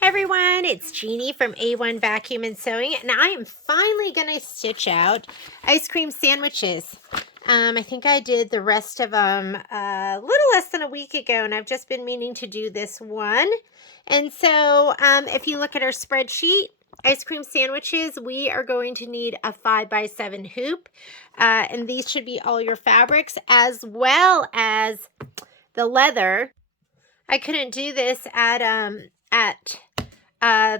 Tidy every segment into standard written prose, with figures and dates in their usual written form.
Hey everyone, it's Jeannie from A1 Vacuum and Sewing, and I am finally going to stitch out ice cream sandwiches. I think I did the rest of them a little less than a week ago, and I've just been meaning to do this one. And so if you look at our spreadsheet, ice cream sandwiches, we are going to need a 5x7 hoop, and these should be all your fabrics as well as the leather. I couldn't do this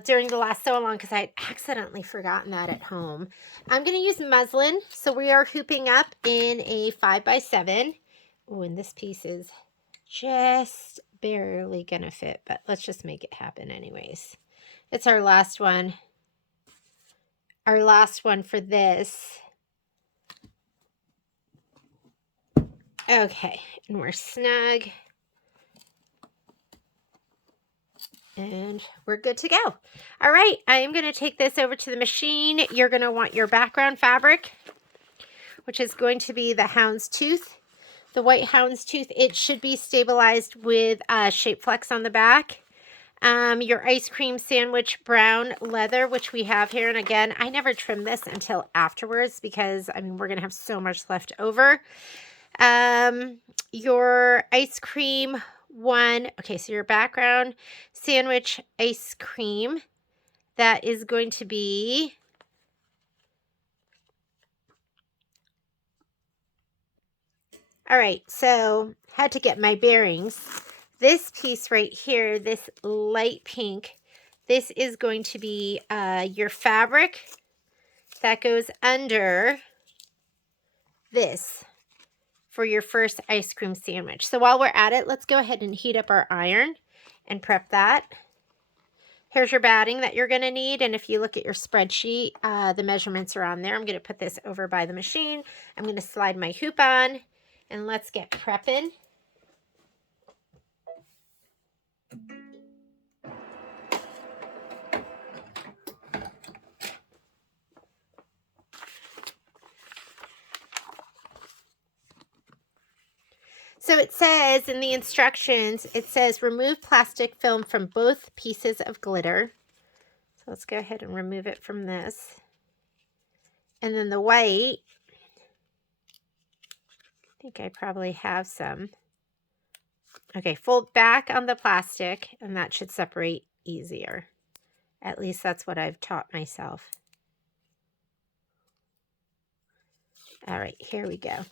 during the last sew along because I had accidentally forgotten that at home. I'm going to use muslin, so we are hooping up in a 5x7. Oh, and this piece is just barely going to fit, but let's just make it happen anyways. It's our last one. Our last one for this. Okay, and we're snug. And we're good to go. All right, I am going to take this over to the machine. You're going to want your background fabric, which is going to be the houndstooth. The white houndstooth, it should be stabilized with Shape Flex on the back. Your ice cream sandwich brown leather, which we have here. And again, I never trim this until afterwards because, I mean, we're going to have so much left over. Your ice cream one, okay, so your background sandwich ice cream, that is going to be all right. So had to get my bearings. This piece right here, this light pink, this is going to be your fabric that goes under this for your first ice cream sandwich. So while we're at it, let's go ahead and heat up our iron and prep that. Here's your batting that you're going to need, and if you look at your spreadsheet, the measurements are on there. I'm going to put this over by the machine. I'm going to slide my hoop on, and let's get prepping. So it says in the instructions, it says remove plastic film from both pieces of glitter. So let's go ahead and remove it from this. And then the white, I think I probably have some. Okay, fold back on the plastic, and that should separate easier. At least that's what I've taught myself. All right, here we go.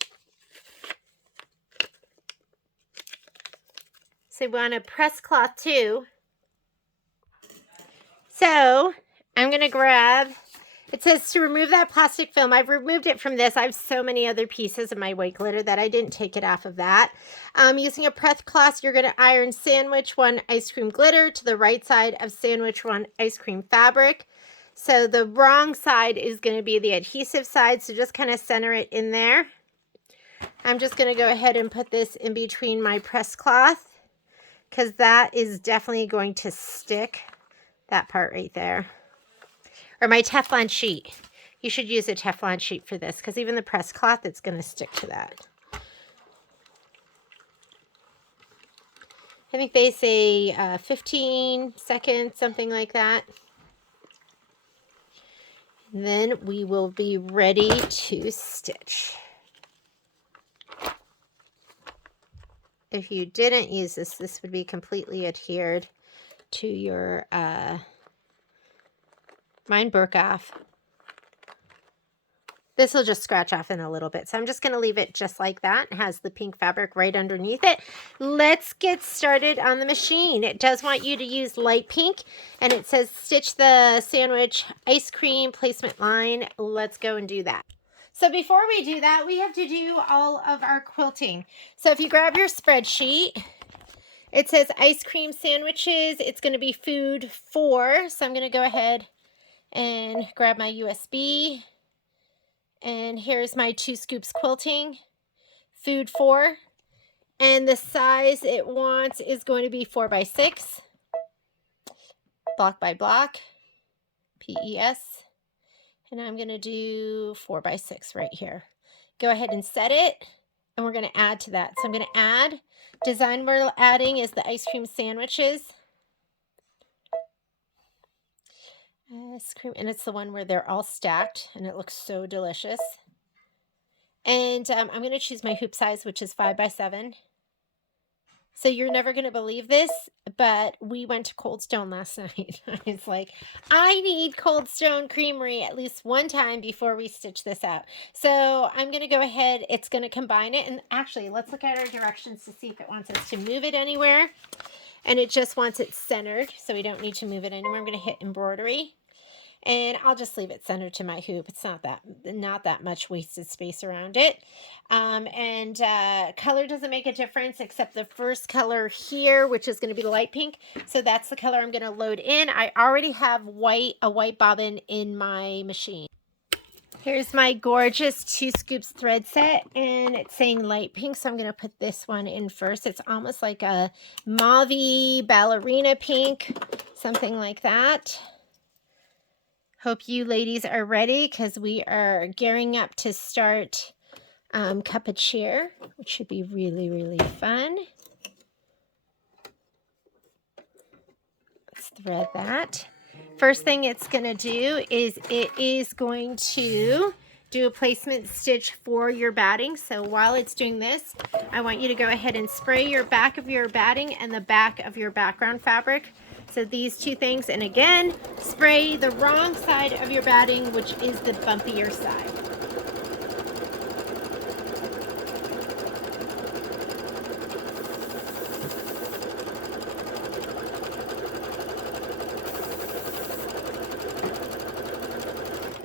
So we want a press cloth too. So I'm going to grab, it says to remove that plastic film. I've removed it from this. I have so many other pieces of my white glitter that I didn't take it off of that. Using a press cloth, you're going to iron sandwich one ice cream glitter to the right side of sandwich one ice cream fabric. So the wrong side is going to be the adhesive side. So just kind of center it in there. I'm just going to go ahead and put this in between my press cloth, because that is definitely going to stick, that part right there. Or my Teflon sheet. You should use a Teflon sheet for this, because even the press cloth, it's going to stick to that. I think they say 15 seconds, something like that. And then we will be ready to stitch. If you didn't use this, this would be completely adhered to your, mine broke off. This will just scratch off in a little bit. So I'm just going to leave it just like that. It has the pink fabric right underneath it. Let's get started on the machine. It does want you to use light pink, and it says stitch the sandwich ice cream placement line. Let's go and do that. So before we do that, we have to do all of our quilting. So if you grab your spreadsheet, it says ice cream sandwiches. It's going to be food 4. So I'm going to go ahead and grab my USB. And here's my 2 scoops quilting, food 4. And the size it wants is going to be 4x6, block by block, PES. And I'm going to do 4x6 right here. Go ahead and set it, and we're going to add to that. So I'm going to add, design we're adding is the ice cream sandwiches. Ice cream, and it's the one where they're all stacked, and it looks so delicious. And I'm going to choose my hoop size, which is 5x7. So you're never going to believe this, but we went to Cold Stone last night. I was like, I need Cold Stone Creamery at least one time before we stitch this out. So I'm going to go ahead. It's going to combine it. And actually, let's look at our directions to see if it wants us to move it anywhere. And it just wants it centered, so we don't need to move it anywhere. I'm going to hit embroidery. And I'll just leave it centered to my hoop. It's not that much wasted space around it. Color doesn't make a difference except the first color here, which is going to be the light pink. So that's the color I'm going to load in. I already have a white bobbin in my machine. Here's my gorgeous 2 scoops thread set, and it's saying light pink, so I'm going to put this one in first. It's almost like a mauve-y ballerina pink, something like that. Hope you ladies are ready because we are gearing up to start cup of cheer, which should be really, really fun. Let's thread that. First thing it's going to do is it is going to do a placement stitch for your batting. So while it's doing this, I want you to go ahead and spray your back of your batting and the back of your background fabric. So these two things, and again, spray the wrong side of your batting, which is the bumpier side.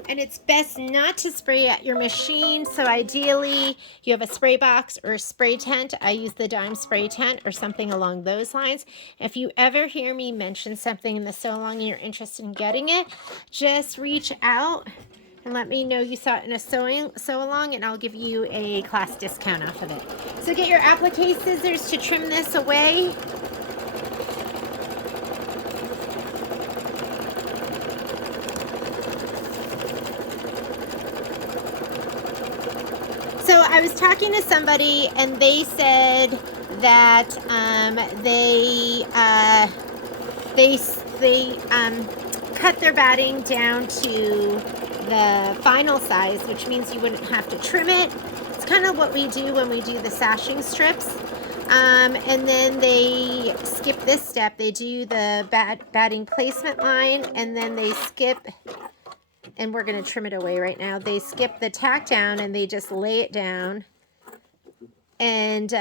And it's best not to spray at your machine. So ideally you have a spray box or a spray tent. I use the dime spray tent or something along those lines. If you ever hear me mention something in the sew along and you're interested in getting it, just reach out and let me know you saw it in a sew along, and I'll give you a class discount off of it. So get your applique scissors to trim this away. So I was talking to somebody and they said that they cut their batting down to the final size, which means you wouldn't have to trim it. It's kind of what we do when we do the sashing strips. And then they skip this step. They do the batting placement line, and then they skip, and we're going to trim it away right now. They skip the tack down and they just lay it down. And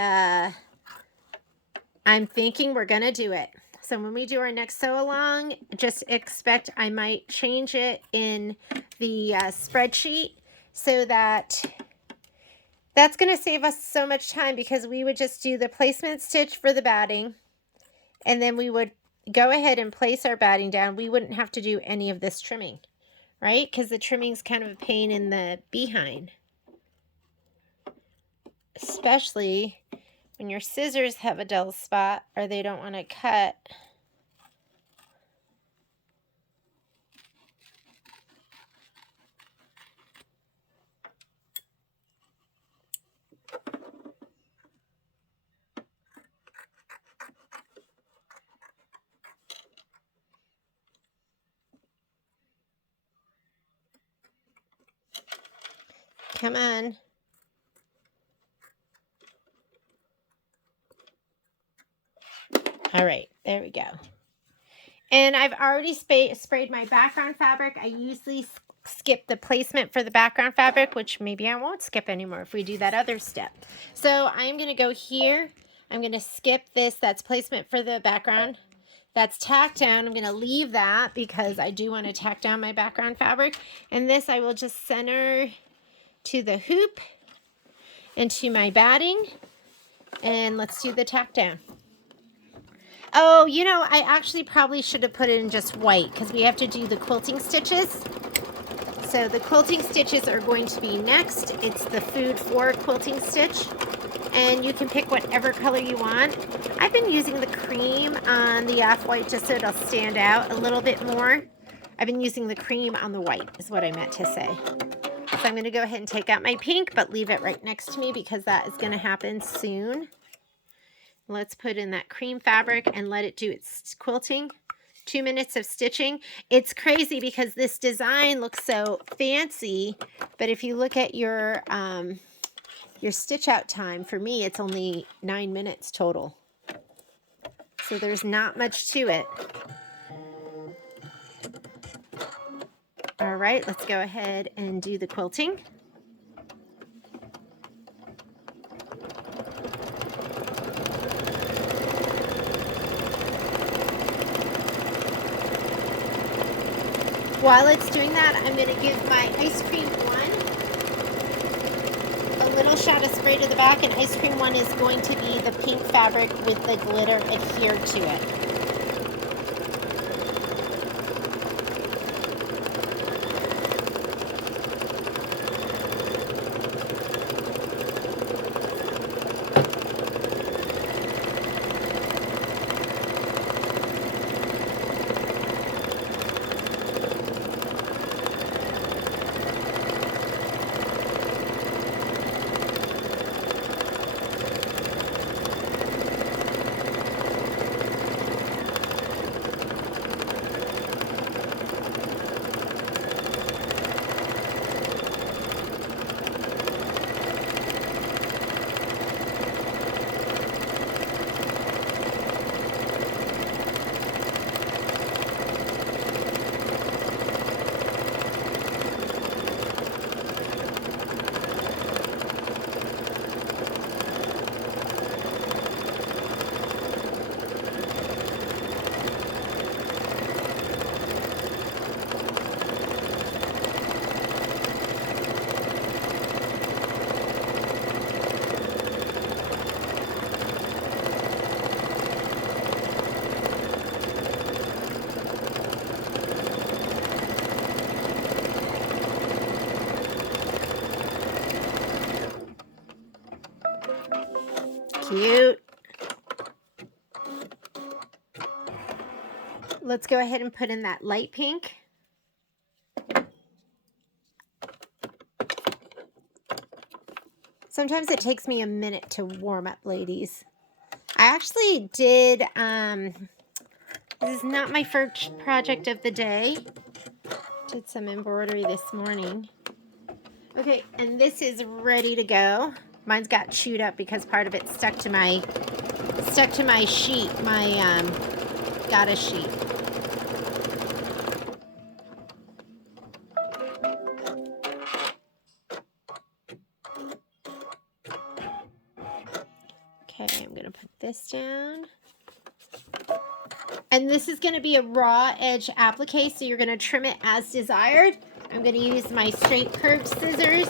I'm thinking we're going to do it. So when we do our next sew along, just expect I might change it in the spreadsheet, so that's going to save us so much time, because we would just do the placement stitch for the batting, and then we would go ahead and place our batting down. We wouldn't have to do any of this trimming, right? Because the trimming is kind of a pain in the behind, especially when your scissors have a dull spot or they don't want to cut. Come on. All right, there we go. And I've already sprayed my background fabric. I usually skip the placement for the background fabric, which maybe I won't skip anymore if we do that other step. So I'm going to go here. I'm going to skip this. That's placement for the background. That's tack down. I'm going to leave that because I do want to tack down my background fabric. And this I will just center to the hoop and to my batting. And let's do the tack down. Oh, you know, I actually probably should have put it in just white because we have to do the quilting stitches. So the quilting stitches are going to be next. It's the food for quilting stitch. And you can pick whatever color you want. I've been using the cream on the off-white just so it'll stand out a little bit more. I've been using the cream on the white is what I meant to say. So I'm going to go ahead and take out my pink, but leave it right next to me because that is going to happen soon. Let's put in that cream fabric and let it do its quilting. 2 minutes of stitching. It's crazy because this design looks so fancy, but if you look at your stitch out time, for me, it's only 9 minutes total. So there's not much to it. All right, let's go ahead and do the quilting. While it's doing that, I'm going to give my ice cream one a little shot of spray to the back, and ice cream one is going to be the pink fabric with the glitter adhered to it. Cute. Let's go ahead and put in that light pink. Sometimes it takes me a minute to warm up, ladies. I actually did, this is not my first project of the day. Did some embroidery this morning. Okay, and this is ready to go. Mine's got chewed up because part of it stuck to my sheet, my goddess sheet. Okay, I'm gonna put this down. And this is gonna be a raw edge applique, so you're gonna trim it as desired. I'm gonna use my straight curved scissors.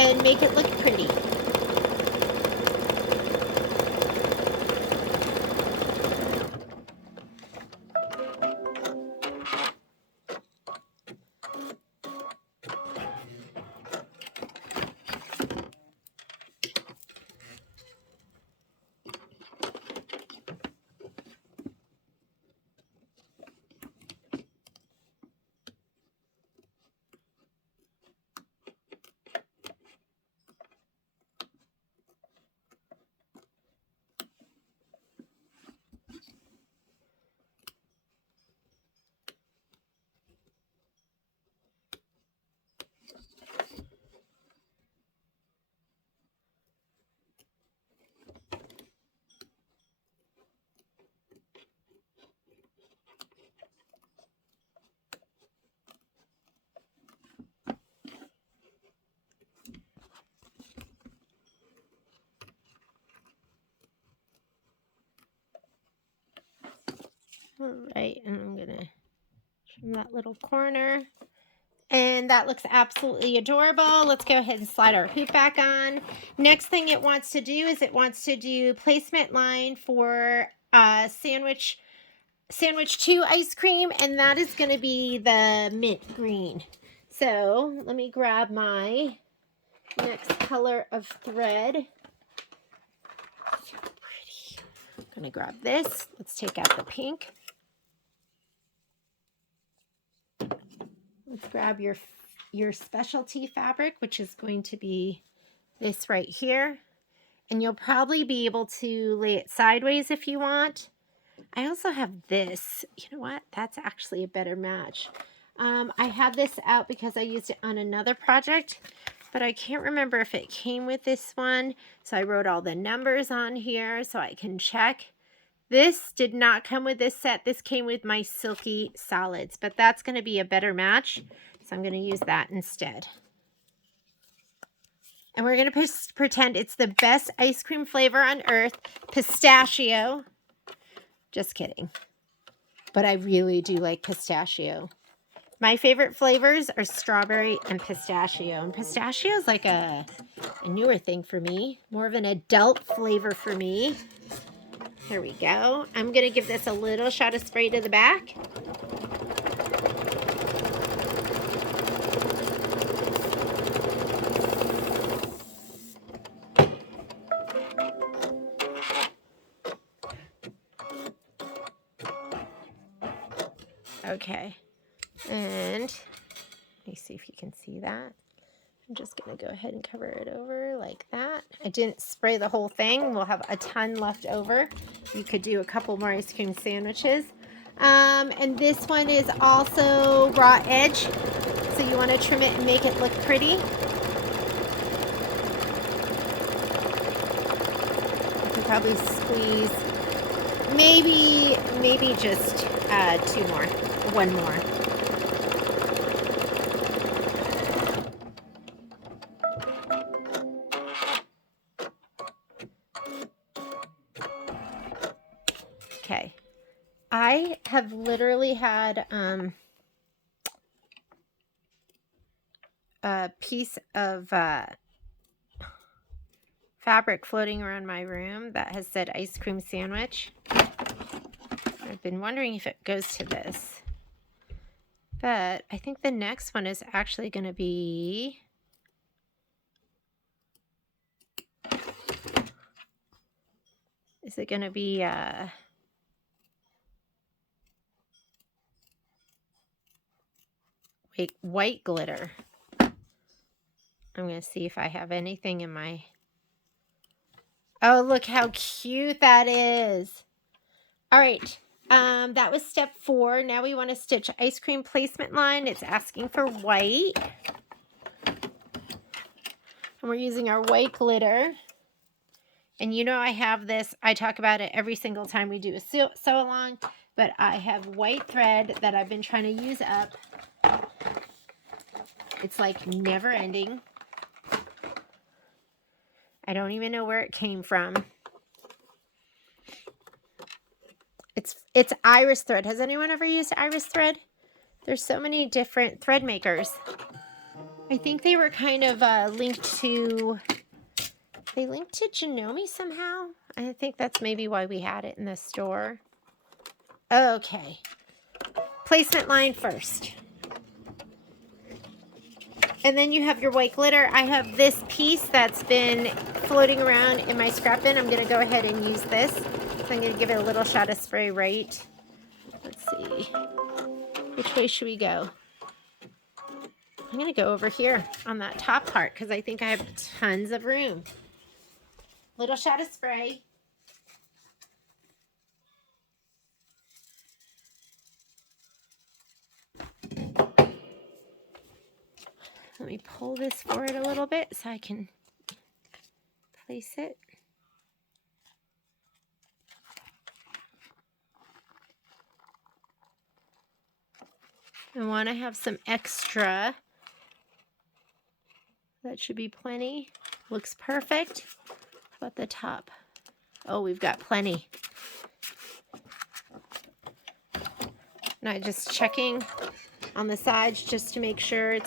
And make it look pretty. All right, and I'm gonna trim that little corner. And that looks absolutely adorable. Let's go ahead and slide our hoop back on. Next thing it wants to do is it wants to do placement line for sandwich 2 ice cream, and that is going to be the mint green. So let me grab my next color of thread. So pretty. I'm going to grab this. Let's take out the pink. Let's grab your your specialty fabric, which is going to be this right here. And you'll probably be able to lay it sideways if you want. I also have this. You know what? That's actually a better match. I have this out because I used it on another project, but I can't remember if it came with this one. So I wrote all the numbers on here so I can check. This did not come with this set. This came with my Silky Solids, but that's going to be a better match. So I'm going to use that instead. And we're going to pretend it's the best ice cream flavor on earth, pistachio. Just kidding. But I really do like pistachio. My favorite flavors are strawberry and pistachio. And pistachio is like a newer thing for me. More of an adult flavor for me. Here we go. I'm going to give this a little shot of spray to the back. Okay. And let me see if you can see that. I'm just going to go ahead and cover it over like that. I didn't spray the whole thing. We'll have a ton left over. You could do a couple more ice cream sandwiches. And this one is also raw edge. So you want to trim it and make it look pretty. You can probably squeeze maybe just two more, one more. Okay, I have literally had a piece of fabric floating around my room that has said ice cream sandwich. I've been wondering if it goes to this, but I think the next one is actually going to be white glitter. I'm going to see if I have anything in my... Oh, look how cute that is. All right. That was step 4. Now we want to stitch ice cream placement line. It's asking for white. And we're using our white glitter. And you know I have this. I talk about it every single time we do a sew along. But I have white thread that I've been trying to use up. It's like never ending. I don't even know where it came from. It's iris thread. Has anyone ever used iris thread? There's so many different thread makers. I think they were kind of linked to Janome somehow. I think that's maybe why we had it in the store. Okay. Placement line first. And then you have your white glitter. I have this piece that's been floating around in my scrap bin. I'm going to go ahead and use this. So I'm going to give it a little shot of spray right. Let's see. Which way should we go? I'm going to go over here on that top part because I think I have tons of room. Little shot of spray. Let me pull this forward a little bit so I can place it. I want to have some extra. That should be plenty. Looks perfect. How about the top? Oh, we've got plenty. Now just checking on the sides just to make sure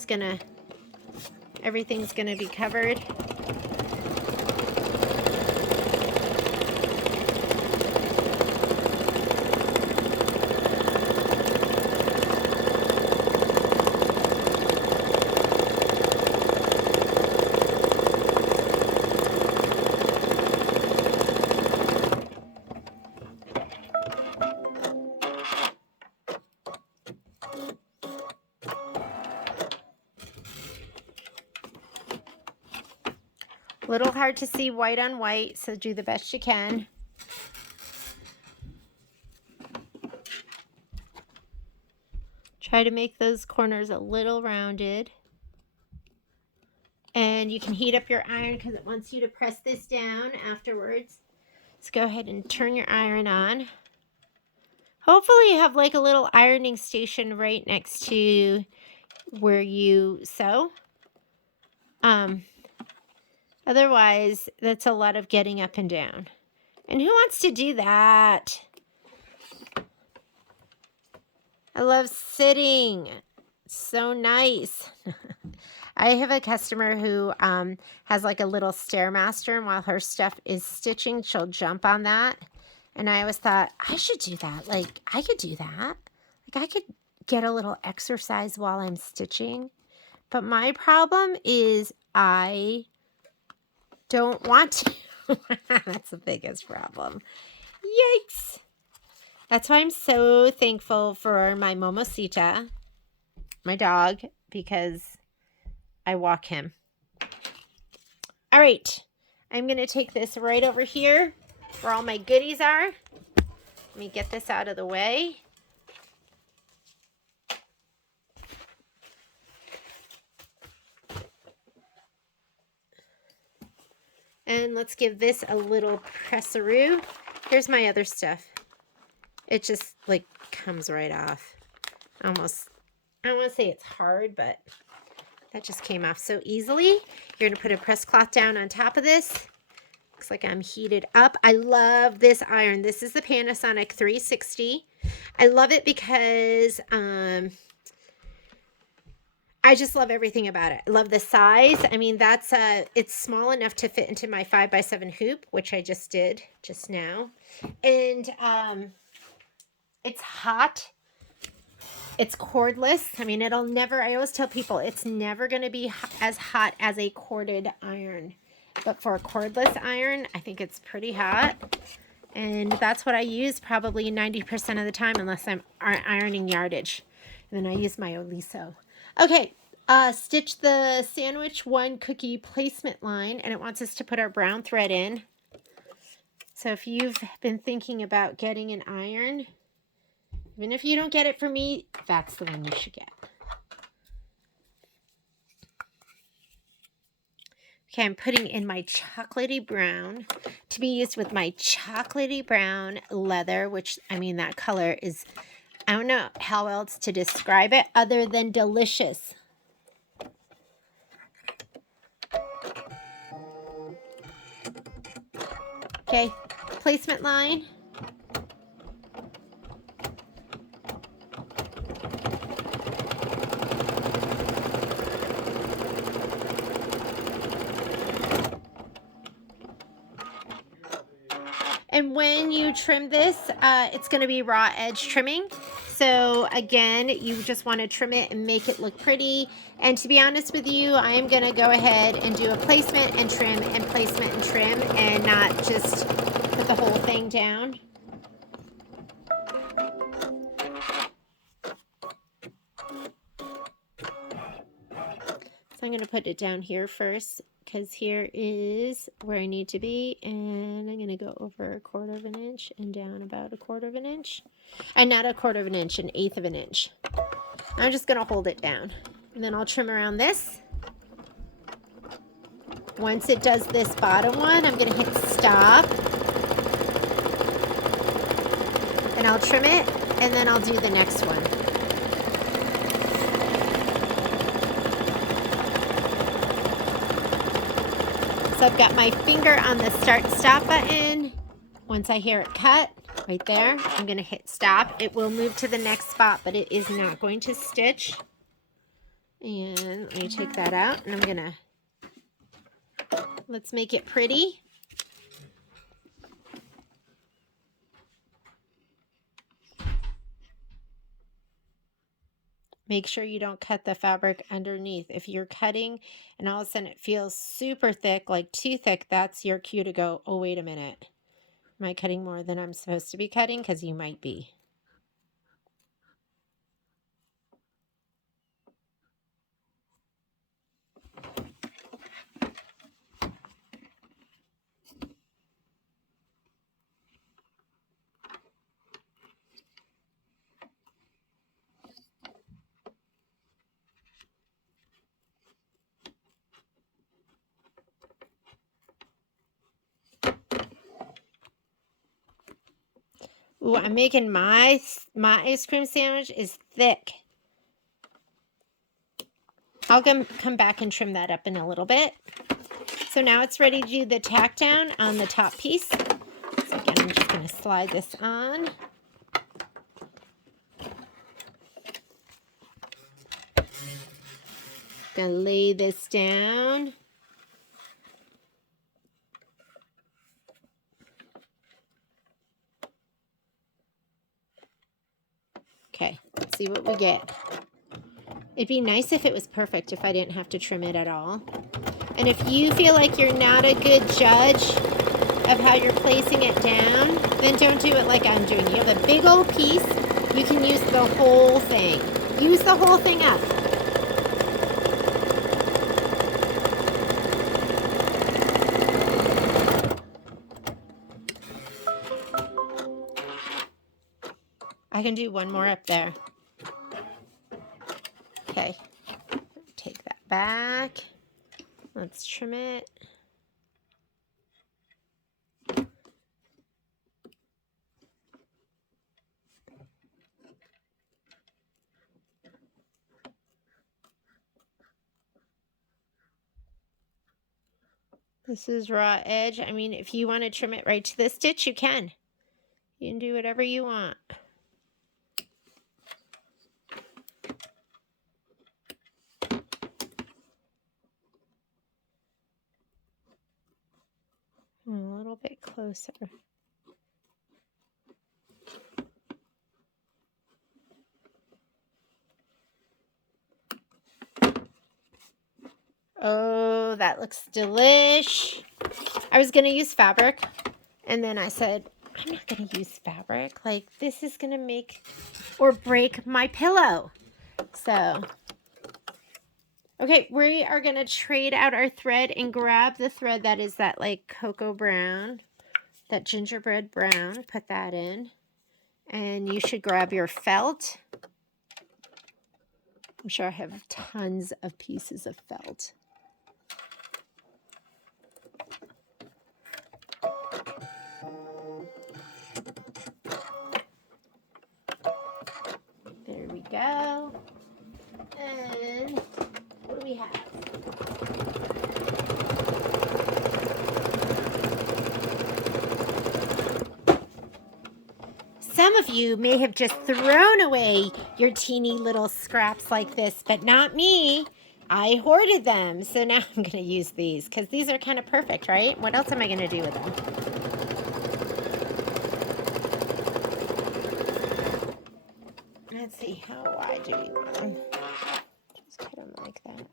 everything's gonna be covered. A little hard to see white on white, so do the best you can. Try to make those corners a little rounded. And you can heat up your iron because it wants you to press this down afterwards. Let's go ahead and turn your iron on. Hopefully you have like a little ironing station right next to where you sew. Otherwise, that's a lot of getting up and down. And who wants to do that? I love sitting. So nice. I have a customer who has like a little Stairmaster, and while her stuff is stitching, she'll jump on that. And I always thought, I should do that. Like, I could do that. Like, I could get a little exercise while I'm stitching. But my problem is I don't want to. That's the biggest problem. Yikes. That's why I'm so thankful for my Momosita, my dog, because I walk him. All right. I'm going to take this right over here where all my goodies are. Let me get this out of the way. And let's give this a little presseroo. Here's my other stuff. It just like comes right off. Almost, I don't want to say it's hard, but that just came off so easily. You're going to put a press cloth down on top of this. Looks like I'm heated up. I love this iron. This is the Panasonic 360. I love it because I just love everything about it. I love the size. I mean, that's it's small enough to fit into my 5x7 hoop, which I just did just now. And it's hot. It's cordless. I mean, it'll never, I always tell people, it's never going to be as hot as a corded iron. But for a cordless iron, I think it's pretty hot. And that's what I use probably 90% of the time, unless I'm ironing yardage. And then I use my Oliso. Okay, stitch the sandwich 1 cookie placement line, and it wants us to put our brown thread in. So if you've been thinking about getting an iron, even if you don't get it from me, that's the one you should get. Okay, I'm putting in my chocolatey brown to be used with my chocolatey brown leather, which, I mean, that color is, I don't know how else to describe it other than delicious. Okay, placement line. And when you trim this, it's going to be raw edge trimming. So again, you just want to trim it and make it look pretty. And to be honest with you, I am going to go ahead and do a placement and trim and placement and trim and not just put the whole thing down. So I'm going to put it down here first, because here is where I need to be, and I'm going to go over 1/4 of an inch and down about 1/4 of an inch, and not 1/4 of an inch, 1/8 of an inch. I'm just going to hold it down, and then I'll trim around this. Once it does this bottom one, I'm going to hit stop, and I'll trim it, and then I'll do the next one. So I've got my finger on the start stop button. Once I hear it cut, right there, I'm going to hit stop. It will move to the next spot, but it is not going to stitch. And let me take that out, and I'm going to, let's make it pretty. Make sure you don't cut the fabric underneath. If you're cutting and all of a sudden it feels super thick, like too thick, that's your cue to go, oh, wait a minute. Am I cutting more than I'm supposed to be cutting? Because you might be. Ooh, I'm making my ice cream sandwich is thick. I'll come back and trim that up in a little bit. So now it's ready to do the tack down on the top piece. So again, I'm just going to slide this on. Gonna lay this down. Okay, let's see what we get. It'd be nice if it was perfect, if I didn't have to trim it at all. And if you feel like you're not a good judge of how you're placing it down, then don't do it like I'm doing. You have a big old piece, you can use the whole thing. Use the whole thing up. I can do one more up there. Okay, take that back. Let's trim it. This is raw edge. I mean, if you want to trim it right to the stitch, you can. You can do whatever you want. A little bit closer. Oh, that looks delish. I was going to use fabric, and then I said, I'm not going to use fabric. Like, this is going to make or break my pillow. So, okay, we are going to trade out our thread and grab the thread that is that, like, cocoa brown, that gingerbread brown. Put that in. And you should grab your felt. I'm sure I have tons of pieces of felt. There we go. And what do we have? Some of you may have just thrown away your teeny little scraps like this, but not me. I hoarded them, so now I'm going to use these because these are kind of perfect, right? What else am I going to do with them? Let's see, how wide do we want them? Just cut them like that.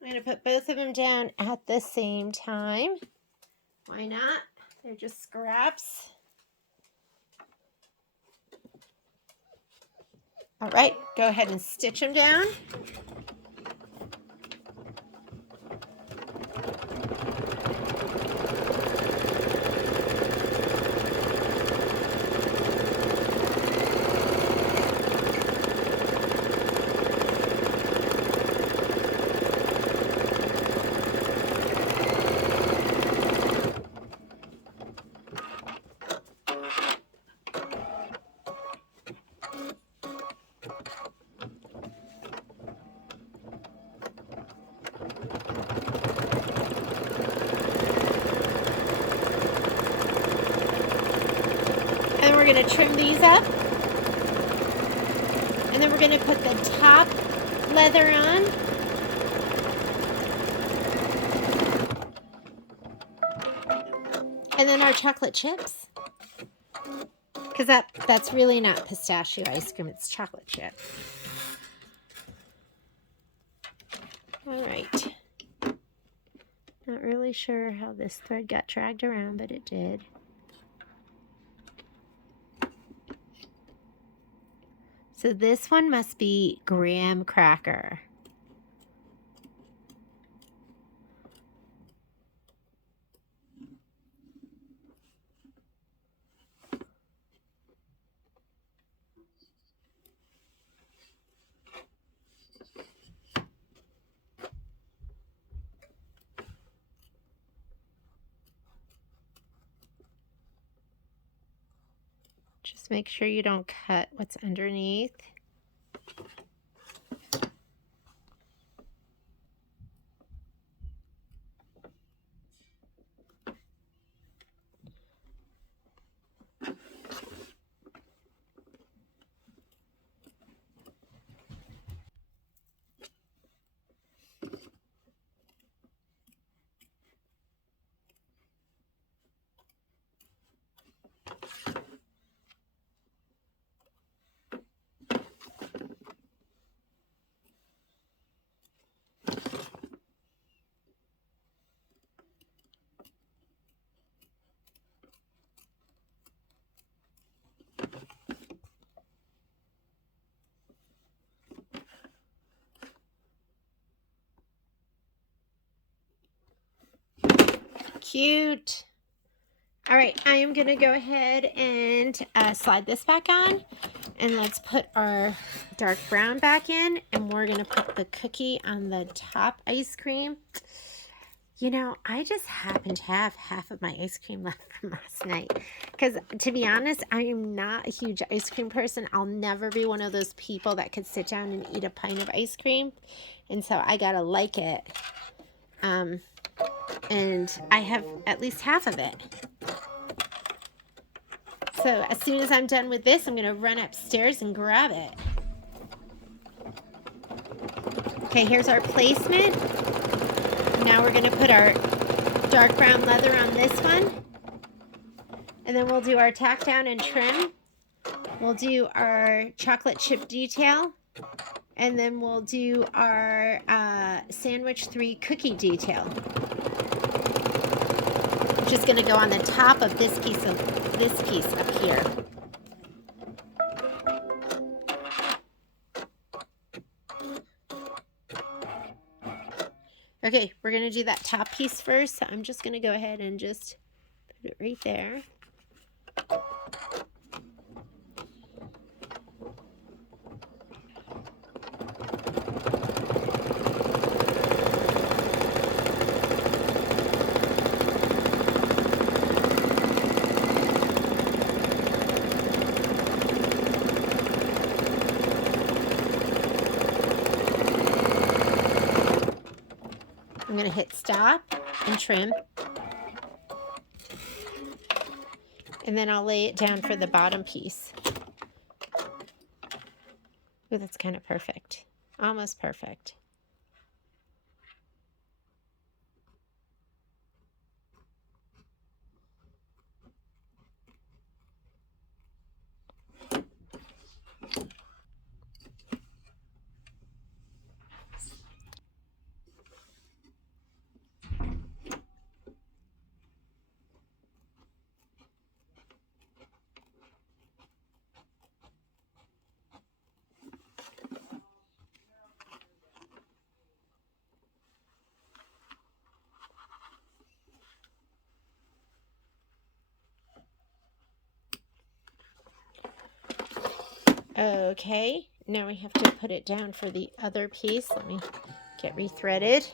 I'm going to put both of them down at the same time. Why not? They're just scraps. All right, go ahead and stitch them down. And we're going to trim these up. And then we're going to put the top leather on. And then our chocolate chips. Because that's really not pistachio ice cream, it's chocolate chip. All right. Not really sure how this thread got dragged around, but it did. So this one must be graham cracker. Just make sure you don't cut what's underneath. Cute. All right, I am going to go ahead and slide this back on. And let's put our dark brown back in. And we're going to put the cookie on the top ice cream. You know, I just happen to have half of my ice cream left from last night. Because to be honest, I am not a huge ice cream person. I'll never be one of those people that could sit down and eat a pint of ice cream. And so I got to like it. And I have at least half of it. So as soon as I'm done with this, I'm going to run upstairs and grab it. Okay, here's our placement. Now we're going to put our dark brown leather on this one. And then we'll do our tack down and trim. We'll do our chocolate chip detail. And then we'll do our sandwich 3 cookie detail. Which is going to go on the top of this piece up here. Okay, we're going to do that top piece first. So I'm just going to go ahead and just put it right there. I'm going to hit stop and trim. And then I'll lay it down for the bottom piece. Ooh, that's kind of perfect. Almost perfect. Okay, now we have to put it down for the other piece. Let me get rethreaded.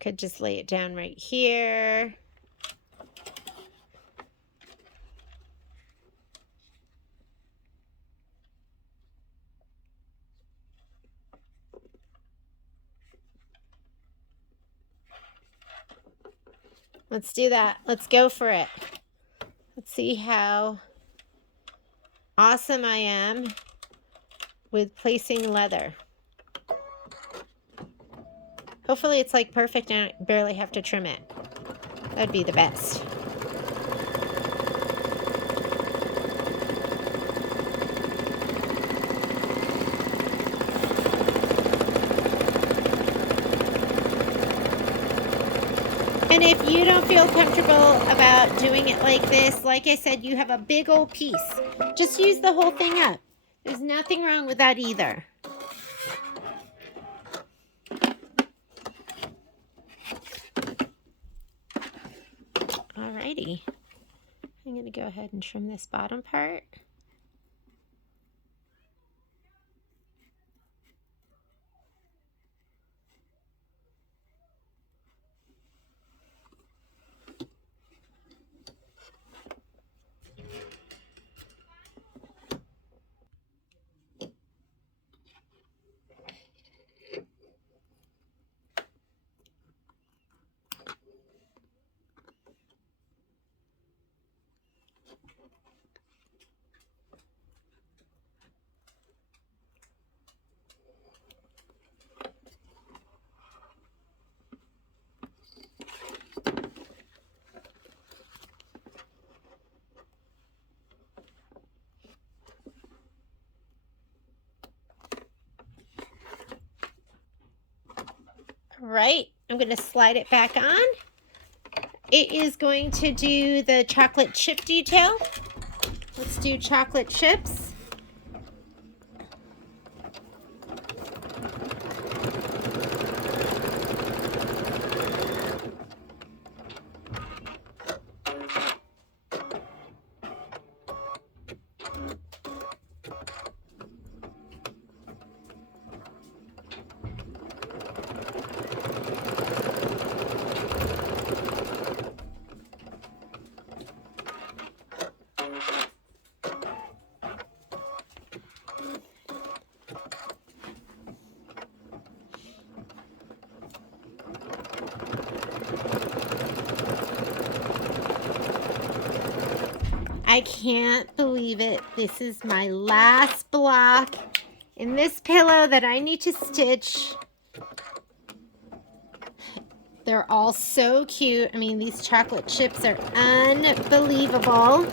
Could just lay it down right here. Let's do that. Let's go for it. Let's see how awesome I am with placing leather. Hopefully it's like perfect and I barely have to trim it. That'd be the best. And if you don't feel comfortable about doing it like this, like I said, you have a big old piece. Just use the whole thing up. There's nothing wrong with that either. Alrighty. I'm going to go ahead and trim this bottom part. right, I'm going to slide it back on. It is going to do the chocolate chip detail. Let's do chocolate chips. I can't believe it. This is my last block in this pillow that I need to stitch. They're all so cute. I mean, these chocolate chips are unbelievable.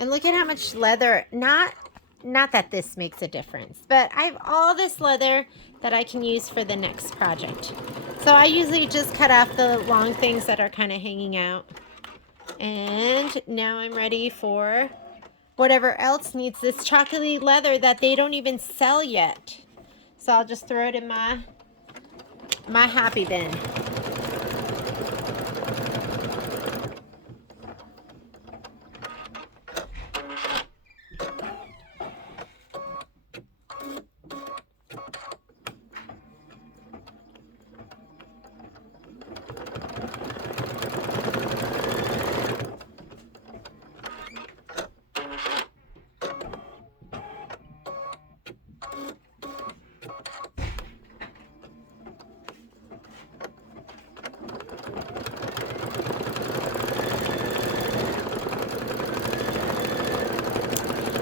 And look at how much leather, not that this makes a difference, but I have all this leather that I can use for the next project. So I usually just cut off the long things that are kind of hanging out. And now I'm ready for whatever else needs this chocolatey leather that they don't even sell yet. So I'll just throw it in my happy bin.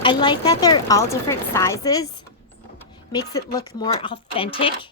I like that they're all different sizes. Makes it look more authentic.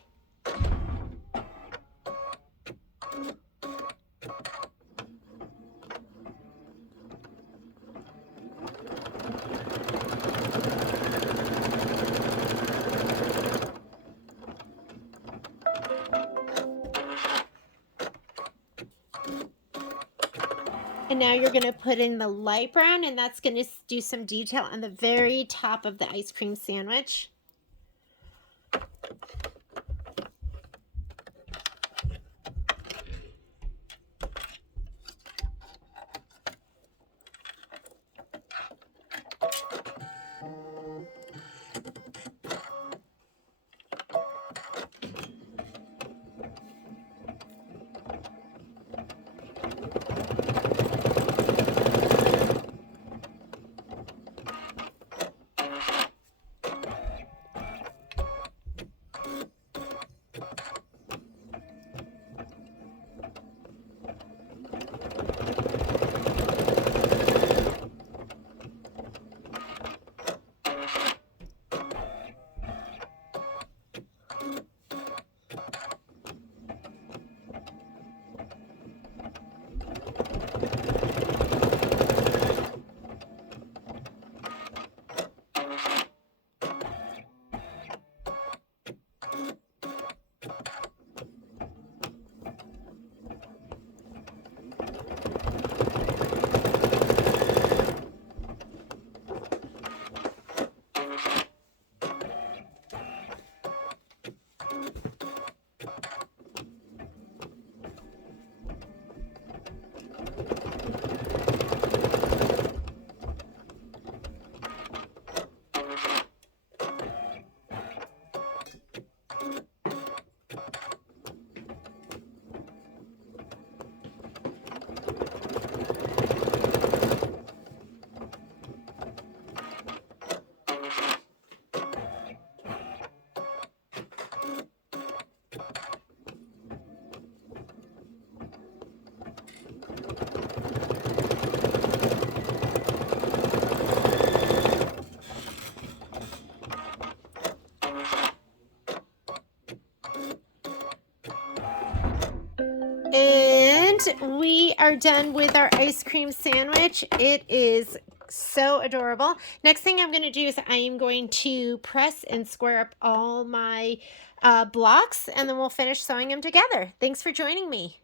And now you're going to put in the light brown, and that's going to do some detail on the very top of the ice cream sandwich. we are done with our ice cream sandwich. It is so adorable. Next thing I'm going to do is I am going to press and square up all my blocks, and then we'll finish sewing them together. Thanks for joining me.